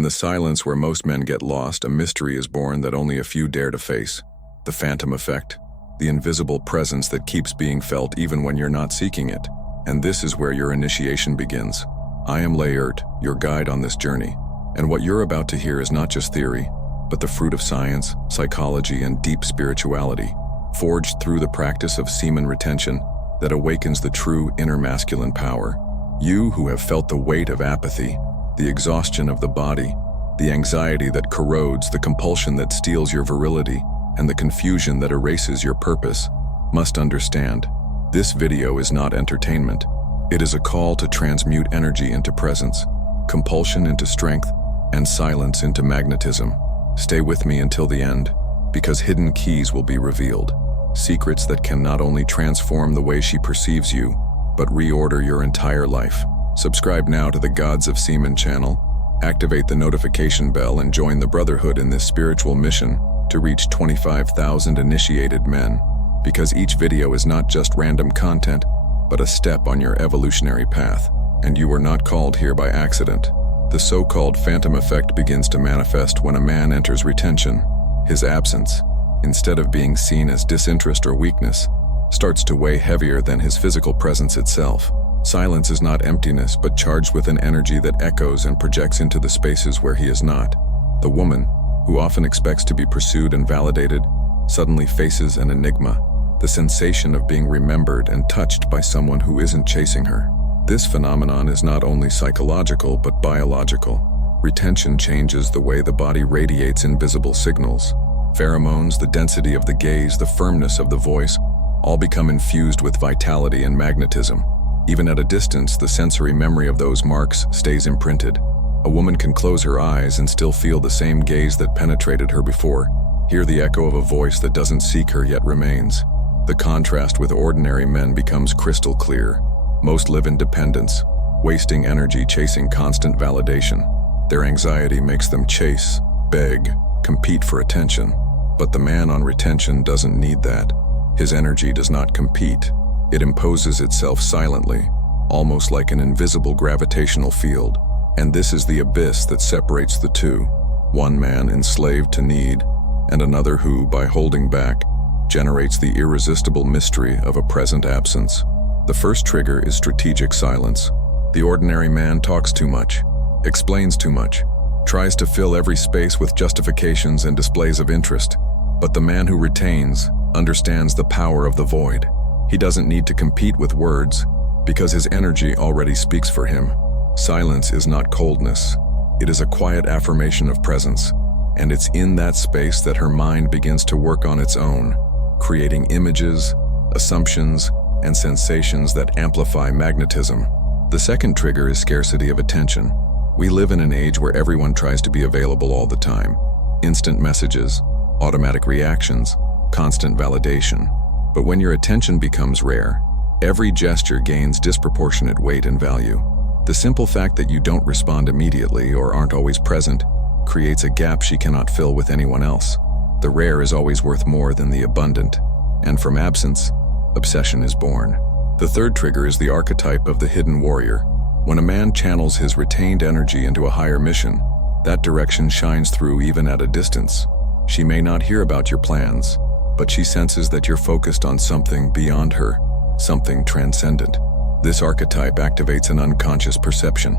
In the silence where most men get lost, a mystery is born that only a few dare to face. The phantom effect, the invisible presence that keeps being felt even when you're not seeking it. And this is where your initiation begins. I am Layert, your guide on this journey. And what you're about to hear is not just theory, but the fruit of science, psychology, and deep spirituality, forged through the practice of semen retention that awakens the true inner masculine power. You who have felt the weight of apathy, the exhaustion of the body, the anxiety that corrodes, the compulsion that steals your virility, and the confusion that erases your purpose, must understand. This video is not entertainment. It is a call to transmute energy into presence, compulsion into strength, and silence into magnetism. Stay with me until the end, because hidden keys will be revealed. Secrets that can not only transform the way she perceives you, but reorder your entire life. Subscribe now to the Gods of Semen channel, activate the notification bell, and join the Brotherhood in this spiritual mission to reach 25,000 initiated men. Because each video is not just random content, but a step on your evolutionary path. And you were not called here by accident. The so-called phantom effect begins to manifest when a man enters retention. His absence, instead of being seen as disinterest or weakness, starts to weigh heavier than his physical presence itself. Silence is not emptiness, but charged with an energy that echoes and projects into the spaces where he is not. The woman, who often expects to be pursued and validated, suddenly faces an enigma, the sensation of being remembered and touched by someone who isn't chasing her. This phenomenon is not only psychological but biological. Retention changes the way the body radiates invisible signals. Pheromones, the density of the gaze, the firmness of the voice, all become infused with vitality and magnetism. Even at a distance, the sensory memory of those marks stays imprinted. A woman can close her eyes and still feel the same gaze that penetrated her before, hear the echo of a voice that doesn't seek her yet remains. The contrast with ordinary men becomes crystal clear. Most live in dependence, wasting energy chasing constant validation. Their anxiety makes them chase, beg, compete for attention. But the man on retention doesn't need that. His energy does not compete. It imposes itself silently, almost like an invisible gravitational field. And this is the abyss that separates the two. One man enslaved to need, and another who, by holding back, generates the irresistible mystery of a present absence. The first trigger is strategic silence. The ordinary man talks too much, explains too much, tries to fill every space with justifications and displays of interest. But the man who retains understands the power of the void. He doesn't need to compete with words, because his energy already speaks for him. Silence is not coldness. It is a quiet affirmation of presence, and it's in that space that her mind begins to work on its own, creating images, assumptions, and sensations that amplify magnetism. The second trigger is scarcity of attention. We live in an age where everyone tries to be available all the time. Instant messages, automatic reactions, constant validation. But when your attention becomes rare, every gesture gains disproportionate weight and value. The simple fact that you don't respond immediately or aren't always present creates a gap she cannot fill with anyone else. The rare is always worth more than the abundant, and from absence, obsession is born. The third trigger is the archetype of the hidden warrior. When a man channels his retained energy into a higher mission, that direction shines through even at a distance. She may not hear about your plans, but she senses that you're focused on something beyond her, something transcendent. This archetype activates an unconscious perception,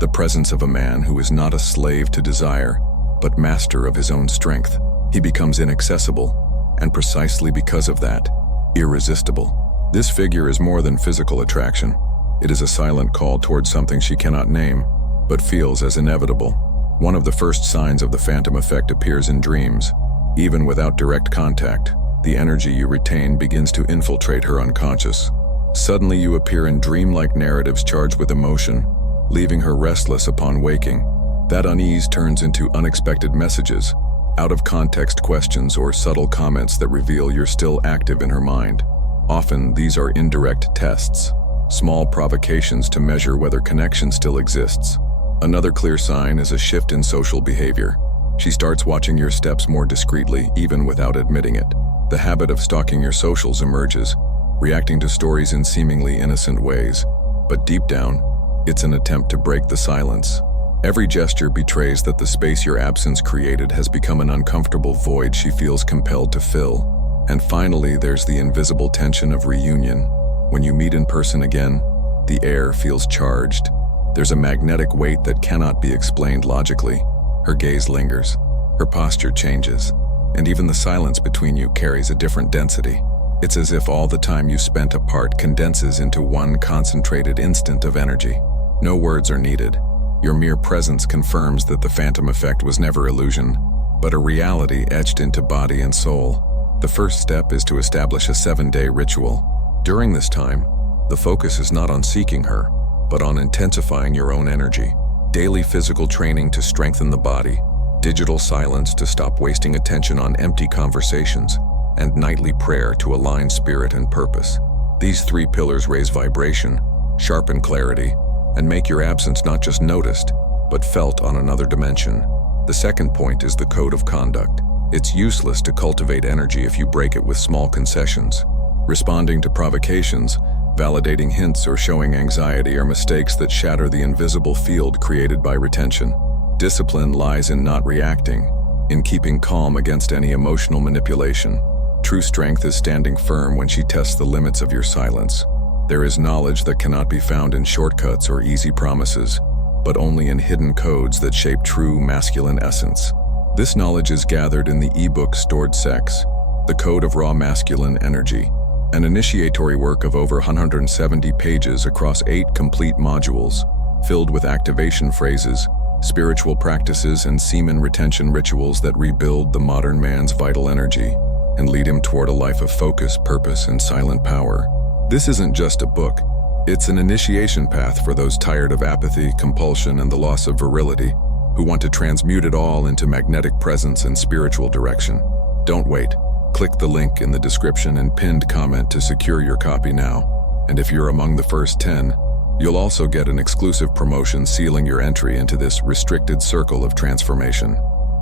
the presence of a man who is not a slave to desire, but master of his own strength. He becomes inaccessible, and precisely because of that, irresistible. This figure is more than physical attraction. It is a silent call towards something she cannot name, but feels as inevitable. One of the first signs of the phantom effect appears in dreams. Even without direct contact, the energy you retain begins to infiltrate her unconscious. Suddenly you appear in dreamlike narratives charged with emotion, leaving her restless upon waking. That unease turns into unexpected messages, out-of-context questions, or subtle comments that reveal you're still active in her mind. Often, these are indirect tests, small provocations to measure whether connection still exists. Another clear sign is a shift in social behavior. She starts watching your steps more discreetly, even without admitting it. The habit of stalking your socials emerges, reacting to stories in seemingly innocent ways. But deep down, it's an attempt to break the silence. Every gesture betrays that the space your absence created has become an uncomfortable void she feels compelled to fill. And finally, there's the invisible tension of reunion. When you meet in person again, the air feels charged. There's a magnetic weight that cannot be explained logically. Her gaze lingers, her posture changes, and even the silence between you carries a different density. It's as if all the time you spent apart condenses into one concentrated instant of energy. No words are needed. Your mere presence confirms that the phantom effect was never illusion, but a reality etched into body and soul. The first step is to establish a 7-day ritual. During this time, the focus is not on seeking her, but on intensifying your own energy. Daily physical training to strengthen the body, digital silence to stop wasting attention on empty conversations, and nightly prayer to align spirit and purpose. These 3 pillars raise vibration, sharpen clarity, and make your absence not just noticed, but felt on another dimension. The second point is the code of conduct. It's useless to cultivate energy if you break it with small concessions. Responding to provocations, validating hints, or showing anxiety are mistakes that shatter the invisible field created by retention. Discipline lies in not reacting, in keeping calm against any emotional manipulation. True strength is standing firm when she tests the limits of your silence. There is knowledge that cannot be found in shortcuts or easy promises, but only in hidden codes that shape true masculine essence. This knowledge is gathered in the ebook Stored Sex, the Code of Raw Masculine Energy, an initiatory work of over 170 pages across 8 complete modules, filled with activation phrases, spiritual practices, and semen retention rituals that rebuild the modern man's vital energy and lead him toward a life of focus, purpose, and silent power. This isn't just a book. It's an initiation path for those tired of apathy, compulsion, and the loss of virility, who want to transmute it all into magnetic presence and spiritual direction. Don't wait. Click the link in the description and pinned comment to secure your copy now. And if you're among the first 10, you'll also get an exclusive promotion sealing your entry into this restricted circle of transformation.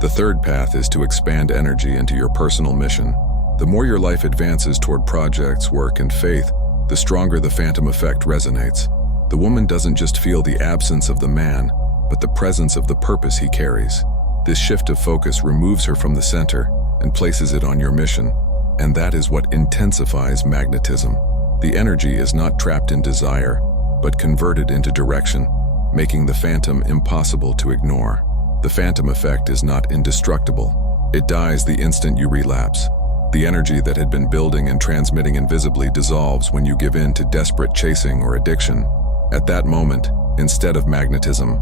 The third path is to expand energy into your personal mission. The more your life advances toward projects, work, and faith, the stronger the phantom effect resonates. The woman doesn't just feel the absence of the man, but the presence of the purpose he carries. This shift of focus removes her from the center and places it on your mission, and that is what intensifies magnetism. The energy is not trapped in desire, but converted into direction, making the phantom impossible to ignore. The phantom effect is not indestructible. It dies the instant you relapse. The energy that had been building and transmitting invisibly dissolves when you give in to desperate chasing or addiction. At that moment, instead of magnetism,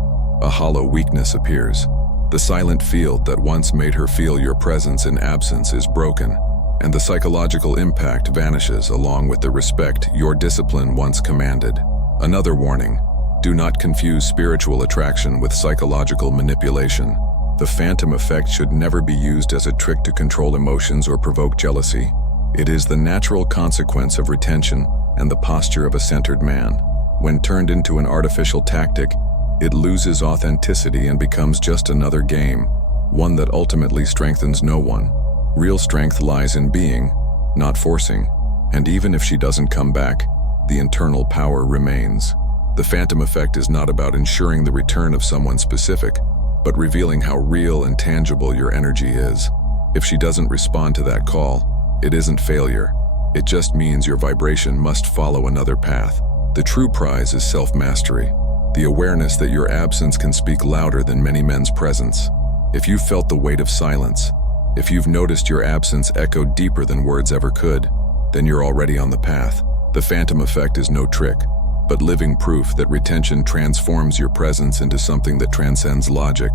a hollow weakness appears. The silent field that once made her feel your presence in absence is broken, and the psychological impact vanishes along with the respect your discipline once commanded. Another warning: do not confuse spiritual attraction with psychological manipulation. The phantom effect should never be used as a trick to control emotions or provoke jealousy. It is the natural consequence of retention and the posture of a centered man. When turned into an artificial tactic, it loses authenticity and becomes just another game, one that ultimately strengthens no one. Real strength lies in being, not forcing, and even if she doesn't come back, the internal power remains. The phantom effect is not about ensuring the return of someone specific, but revealing how real and tangible your energy is. If she doesn't respond to that call, it isn't failure. It just means your vibration must follow another path. The true prize is self-mastery, the awareness that your absence can speak louder than many men's presence. If you've felt the weight of silence, if you've noticed your absence echoed deeper than words ever could, then you're already on the path. The phantom effect is no trick, but living proof that retention transforms your presence into something that transcends logic.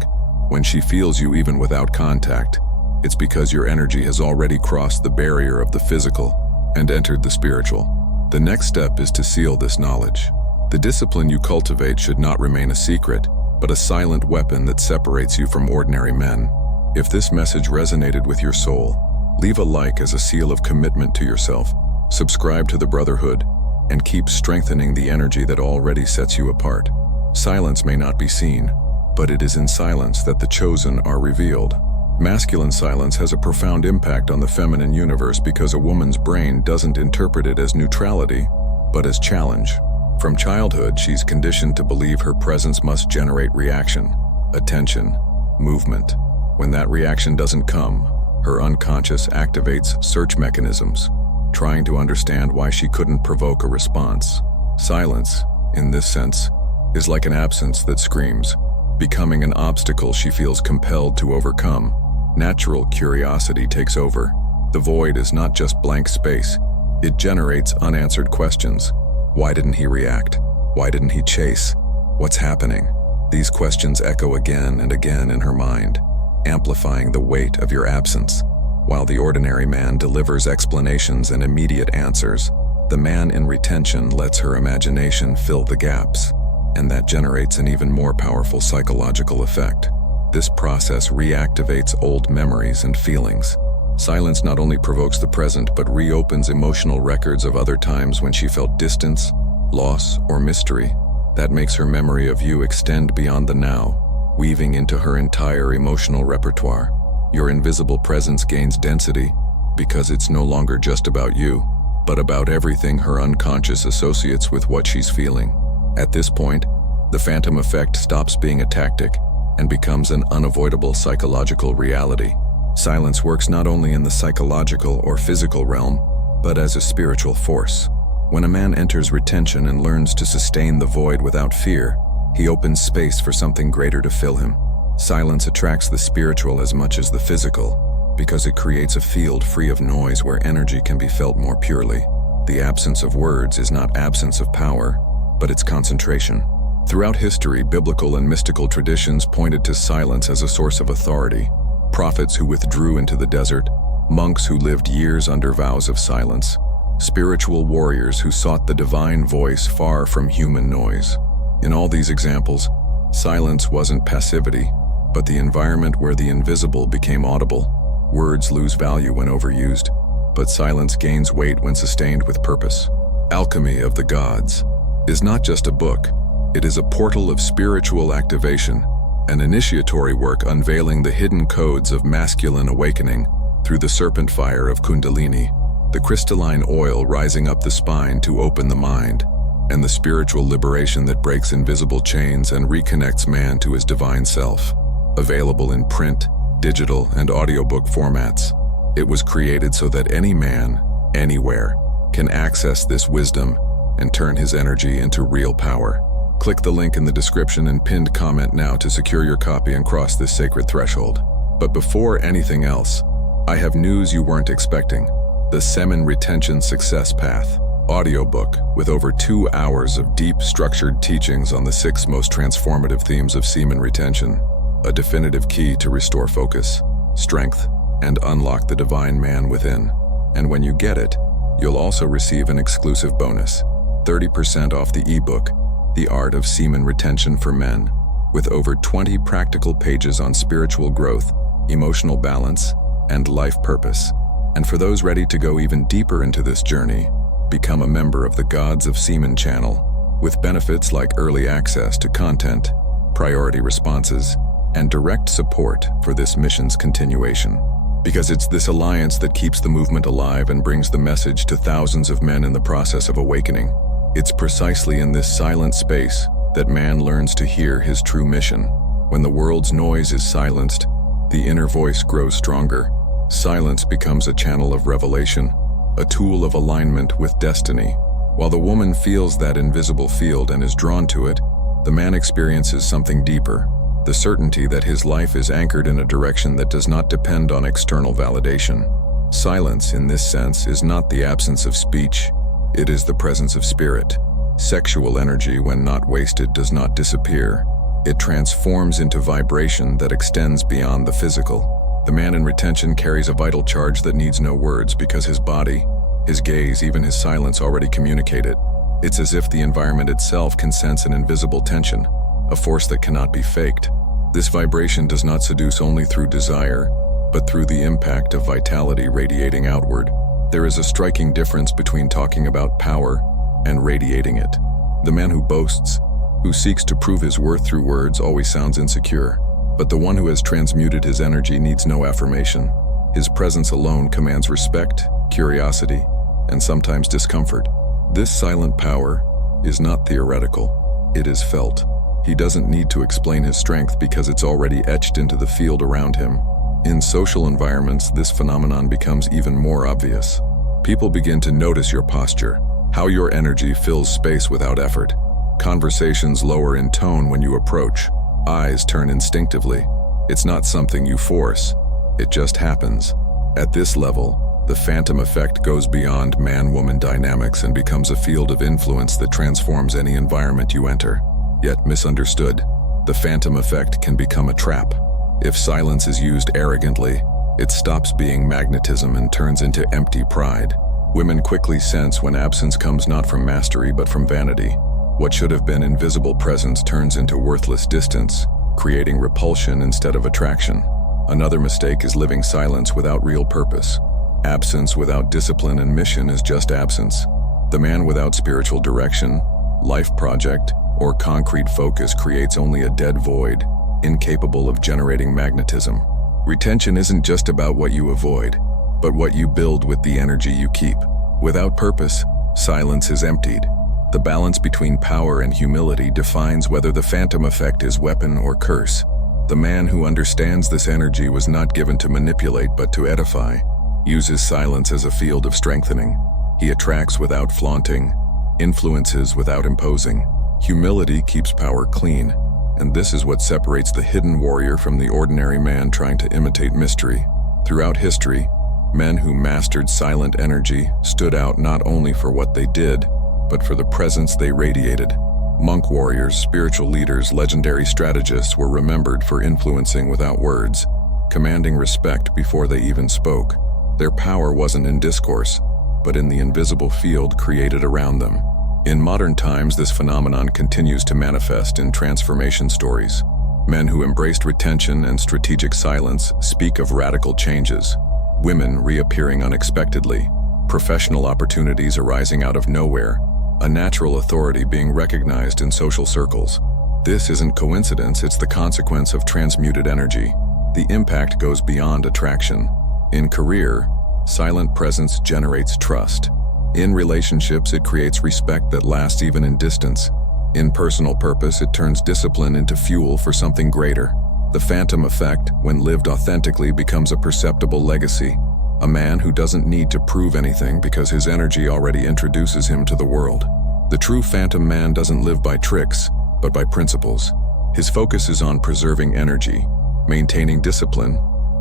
When she feels you even without contact, it's because your energy has already crossed the barrier of the physical and entered the spiritual. The next step is to seal this knowledge. The discipline you cultivate should not remain a secret, but a silent weapon that separates you from ordinary men. If this message resonated with your soul, leave a like as a seal of commitment to yourself, subscribe to the Brotherhood, and keep strengthening the energy that already sets you apart. Silence may not be seen, but it is in silence that the chosen are revealed. Masculine silence has a profound impact on the feminine universe because a woman's brain doesn't interpret it as neutrality, but as challenge. From childhood, she's conditioned to believe her presence must generate reaction. attention, movement. When that reaction doesn't come, her unconscious activates search mechanisms, trying to understand why she couldn't provoke a response. Silence, in this sense, is like an absence that screams, becoming an obstacle she feels compelled to overcome. Natural curiosity takes over. The void is not just blank space. It generates unanswered questions. Why didn't he react? Why didn't he chase? What's happening? These questions echo again and again in her mind, amplifying the weight of your absence. While the ordinary man delivers explanations and immediate answers, the man in retention lets her imagination fill the gaps, and that generates an even more powerful psychological effect. This process reactivates old memories and feelings. Silence not only provokes the present, but reopens emotional records of other times when she felt distance, loss, or mystery. That makes her memory of you extend beyond the now, weaving into her entire emotional repertoire. Your invisible presence gains density because it's no longer just about you, but about everything her unconscious associates with what she's feeling. At this point, the phantom effect stops being a tactic and becomes an unavoidable psychological reality. Silence works not only in the psychological or physical realm, but as a spiritual force. When a man enters retention and learns to sustain the void without fear, he opens space for something greater to fill him. Silence attracts the spiritual as much as the physical, because it creates a field free of noise where energy can be felt more purely. The absence of words is not absence of power, but its concentration. Throughout history, biblical and mystical traditions pointed to silence as a source of authority. Prophets who withdrew into the desert, monks who lived years under vows of silence, spiritual warriors who sought the divine voice far from human noise. In all these examples, silence wasn't passivity, but the environment where the invisible became audible. Words lose value when overused, but silence gains weight when sustained with purpose. Alchemy of the Gods is not just a book, it is a portal of spiritual activation, an initiatory work unveiling the hidden codes of masculine awakening through the serpent fire of Kundalini, the crystalline oil rising up the spine to open the mind, and the spiritual liberation that breaks invisible chains and reconnects man to his divine self. Available in print, digital, and audiobook formats, it was created so that any man, anywhere, can access this wisdom and turn his energy into real power. Click the link in the description and pinned comment now to secure your copy and cross this sacred threshold. But before anything else, I have news you weren't expecting. The Semen Retention Success Path audiobook with over 2 hours of deep, structured teachings on the 6 most transformative themes of semen retention, a definitive key to restore focus, strength, and unlock the divine man within. And when you get it, you'll also receive an exclusive bonus, 30% off the ebook, The Art of Semen Retention for Men, with over 20 practical pages on spiritual growth, emotional balance, and life purpose. And for those ready to go even deeper into this journey, become a member of the Gods of Semen channel, with benefits like early access to content, priority responses, and direct support for this mission's continuation. Because it's this alliance that keeps the movement alive and brings the message to thousands of men in the process of awakening. It's precisely in this silent space that man learns to hear his true mission. When the world's noise is silenced, the inner voice grows stronger. Silence becomes a channel of revelation, a tool of alignment with destiny. While the woman feels that invisible field and is drawn to it, the man experiences something deeper, the certainty that his life is anchored in a direction that does not depend on external validation. Silence, in this sense, is not the absence of speech, it is the presence of spirit. Sexual energy, when not wasted, does not disappear. It transforms into vibration that extends beyond the physical. The man in retention carries a vital charge that needs no words because his body, his gaze, even his silence already communicate it. It's as if the environment itself can sense an invisible tension, a force that cannot be faked. This vibration does not seduce only through desire, but through the impact of vitality radiating outward. There is a striking difference between talking about power and radiating it. The man who boasts, who seeks to prove his worth through words, always sounds insecure. But the one who has transmuted his energy needs no affirmation. His presence alone commands respect, curiosity, and sometimes discomfort. This silent power is not theoretical, it is felt. He doesn't need to explain his strength because it's already etched into the field around him. In social environments, this phenomenon becomes even more obvious. People begin to notice your posture, how your energy fills space without effort. Conversations lower in tone when you approach. Eyes turn instinctively. It's not something you force. It just happens. At this level, the phantom effect goes beyond man-woman dynamics and becomes a field of influence that transforms any environment you enter. Yet misunderstood, the phantom effect can become a trap. If silence is used arrogantly, it stops being magnetism and turns into empty pride. Women quickly sense when absence comes not from mastery but from vanity. What should have been invisible presence turns into worthless distance, creating repulsion instead of attraction. Another mistake is living silence without real purpose. Absence without discipline and mission is just absence. The man without spiritual direction, life project, or concrete focus creates only a dead void, incapable of generating magnetism. Retention isn't just about what you avoid, but what you build with the energy you keep. Without purpose, silence is emptied. The balance between power and humility defines whether the phantom effect is weapon or curse. The man who understands this energy was not given to manipulate but to edify, uses silence as a field of strengthening. He attracts without flaunting, influences without imposing. Humility keeps power clean, and this is what separates the hidden warrior from the ordinary man trying to imitate mystery. Throughout history, men who mastered silent energy stood out not only for what they did, but for the presence they radiated. Monk warriors, spiritual leaders, legendary strategists were remembered for influencing without words, commanding respect before they even spoke. Their power wasn't in discourse, but in the invisible field created around them. In modern times, this phenomenon continues to manifest in transformation stories. Men who embraced retention and strategic silence speak of radical changes. Women reappearing unexpectedly, professional opportunities arising out of nowhere, a natural authority being recognized in social circles. This isn't coincidence, it's the consequence of transmuted energy. The impact goes beyond attraction. In career, silent presence generates trust. In relationships, it creates respect that lasts even in distance. In personal purpose, it turns discipline into fuel for something greater. The phantom effect, when lived authentically, becomes a perceptible legacy. A man who doesn't need to prove anything because his energy already introduces him to the world. The true phantom man doesn't live by tricks, but by principles. His focus is on preserving energy, maintaining discipline,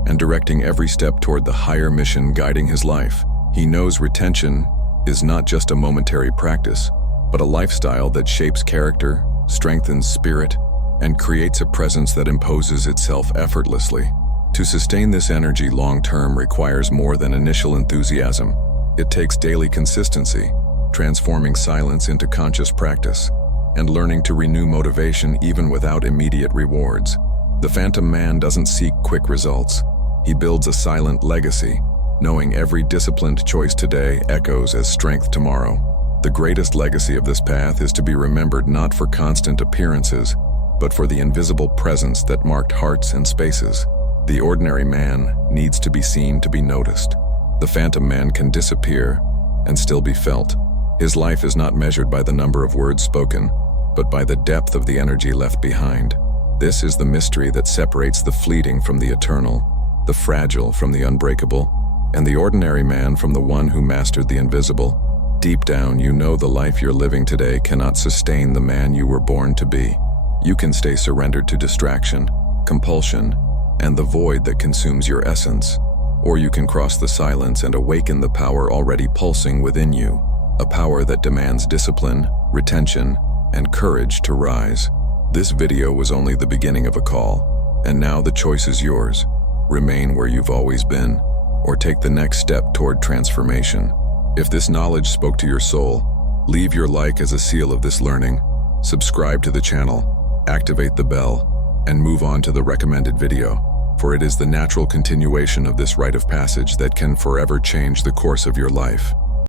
and directing every step toward the higher mission guiding his life. He knows retention is not just a momentary practice, but a lifestyle that shapes character, strengthens spirit, and creates a presence that imposes itself effortlessly. To sustain this energy long-term requires more than initial enthusiasm. It takes daily consistency, transforming silence into conscious practice, and learning to renew motivation even without immediate rewards. The phantom man doesn't seek quick results. He builds a silent legacy, knowing every disciplined choice today echoes as strength tomorrow. The greatest legacy of this path is to be remembered not for constant appearances, but for the invisible presence that marked hearts and spaces. The ordinary man needs to be seen to be noticed. The phantom man can disappear and still be felt. His life is not measured by the number of words spoken, but by the depth of the energy left behind. This is the mystery that separates the fleeting from the eternal, the fragile from the unbreakable, and the ordinary man from the one who mastered the invisible. Deep down, you know the life you're living today cannot sustain the man you were born to be. You can stay surrendered to distraction, compulsion, and the void that consumes your essence. Or you can cross the silence and awaken the power already pulsing within you, a power that demands discipline, retention, and courage to rise. This video was only the beginning of a call, and now the choice is yours. Remain where you've always been, or take the next step toward transformation. If this knowledge spoke to your soul, leave your like as a seal of this learning, subscribe to the channel, activate the bell, and move on to the recommended video, for it is the natural continuation of this rite of passage that can forever change the course of your life.